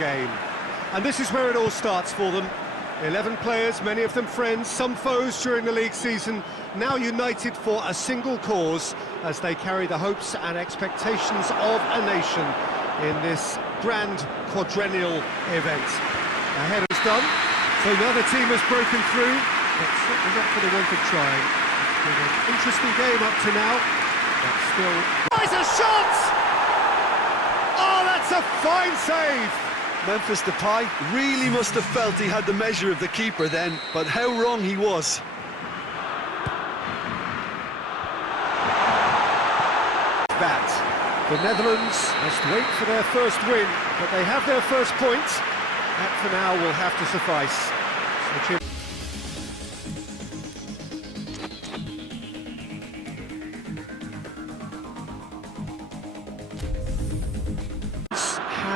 game. And this is where it all starts for them. 11 players, many of them friends, some foes during the league season, now united for a single cause as they carry the hopes and expectations of a nation in this grand quadrennial event. A header's done, so another team has broken through, but certainly not for the want of trying. It's been an interesting game up to now, but still... There's a shot! Oh, that's a fine save! Memphis Depay really must have felt he had the measure of the keeper then, but how wrong he was. That. The Netherlands must wait for their first win, but they have their first point. That for now will have to suffice. So Jim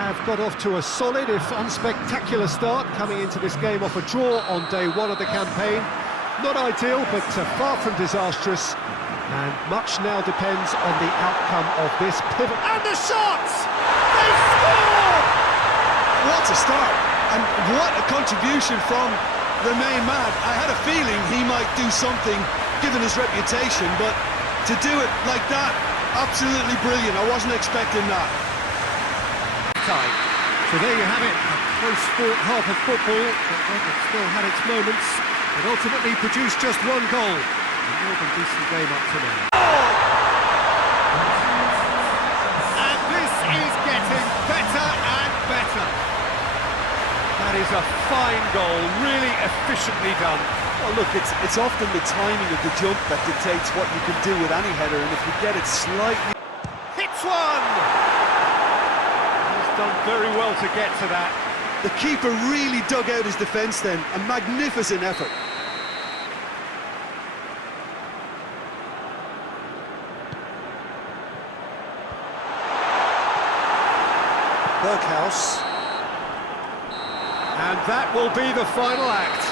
have got off to a solid, if unspectacular start, coming into this game off a draw on day one of the campaign. Not ideal, but far from disastrous, and much now depends on the outcome of this pivot. And the shot! They score! What a start, and what a contribution from the main man. I had a feeling he might do something, given his reputation, but to do it like that, absolutely brilliant. I wasn't expecting that. So there you have it, a close-fought half of football, but one that still had its moments, but ultimately produced just one goal. A more than decent game up to now. And this is getting better and better. That is a fine goal, really efficiently done. Well, look, it's often the timing of the jump that dictates what you can do with any header, and if you get it slightly... Hits one! He's done very well to get to that. The keeper really dug out his defence then, a magnificent effort. Berghaus. And that will be the final act.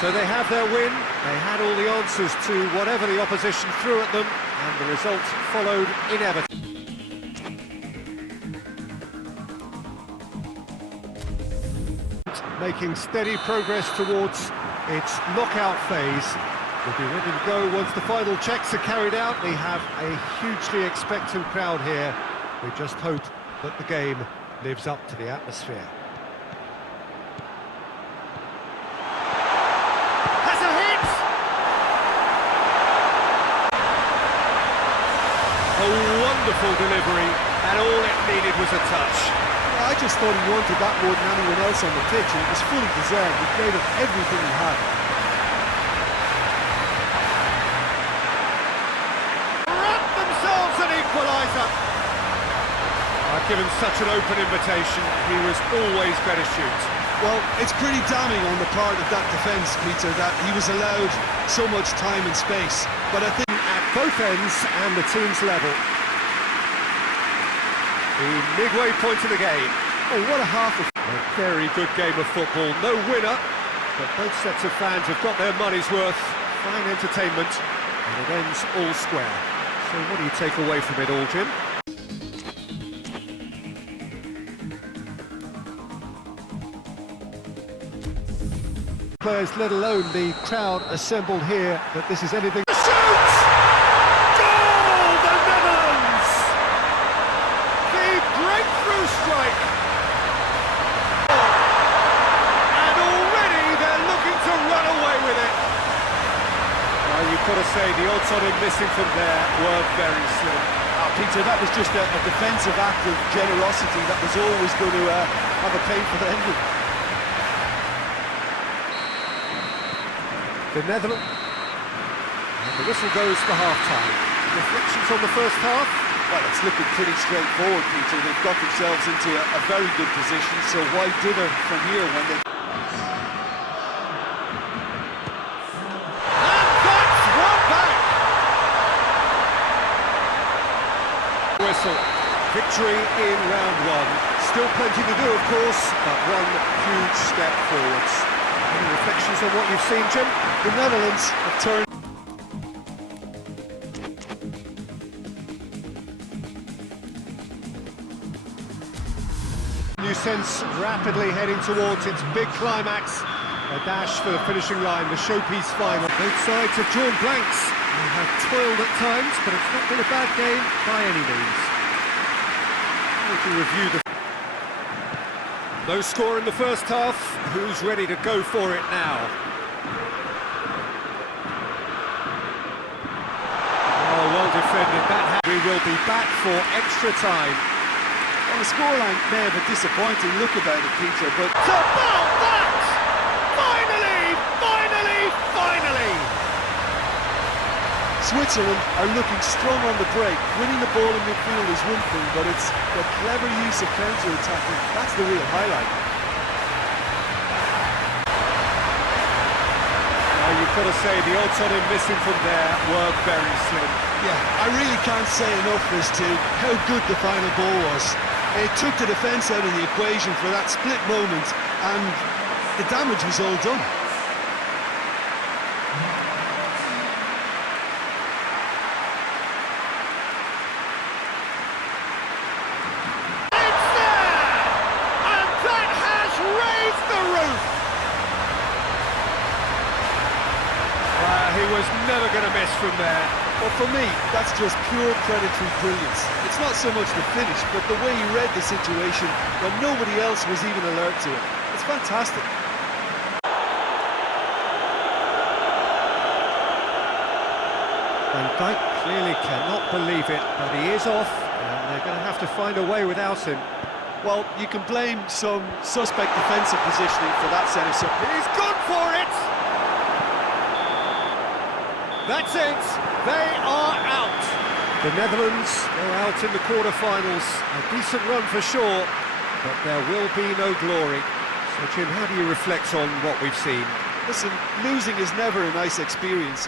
So they have their win, they had all the answers to whatever the opposition threw at them, and the result followed inevitably. Making steady progress towards its knockout phase. Will be ready to go once the final checks are carried out. We have a hugely expectant crowd here. We just hope that the game lives up to the atmosphere. Has a hit! A wonderful delivery, and all it needed was a touch. I just thought he wanted that more than anyone else on the pitch, and it was fully deserved. He gave it everything he had. Run themselves an equaliser! I've given such an open invitation, he was always going to shoot. Well, it's pretty damning on the part of that defence, Peter, that he was allowed so much time and space. But I think at both ends and the team's level. The midway point of the game. Oh, what a half of... A very good game of football. No winner, but both sets of fans have got their money's worth. Fine entertainment, and it ends all square. So what do you take away from it all, Jim? Players, let alone the crowd assembled here, that this is anything... Shoot! Goal! The Netherlands! The breakthrough strike! And already they're looking to run away with it. Well, you've got to say the odds on him missing from there were very slim. Peter, that was just a defensive act of generosity that was always going to have a painful ending. The Netherlands, and the whistle goes for half-time. Reflections on the first half? Well, it's looking pretty straightforward, Peter. They've got themselves into a very good position, so why dither from here when they... And that's one back! Whistle. Victory in round one. Still plenty to do, of course, but one huge step forwards. Any reflections on what you've seen, Jim? The Netherlands have turned... New sense Netherlands rapidly heading towards its big climax. A dash for the finishing line, the showpiece final. Both sides have drawn blanks. They have toiled at times, but it's not been a bad game by any means. We can review the... No score in the first half. Who's ready to go for it now? Oh, well defended. We will be back for extra time. Well, the scoreline may have a disappointing look about it, Peter, but... It's about that! Finally! Switzerland are looking strong on the break. Winning the ball in midfield is one thing, but it's the clever use of counter-attacking. That's the real highlight. Now, you've got to say the odds on him missing from there were very slim. Yeah, I really can't say enough as to how good the final ball was. It took the defence out of the equation for that split moment, and the damage was all done. He was never going to miss from there. Well, for me, that's just pure predatory brilliance. It's not so much the finish, but the way he read the situation when nobody else was even alert to it. It's fantastic. Van Dijk clearly cannot believe it, but he is off, and they're going to have to find a way without him. Well, you can blame some suspect defensive positioning for that set of... He's gone for it! That's it, they are out. The Netherlands go out in the quarter-finals. A decent run for sure, but there will be no glory. So, Jim, how do you reflect on what we've seen? Listen, losing is never a nice experience,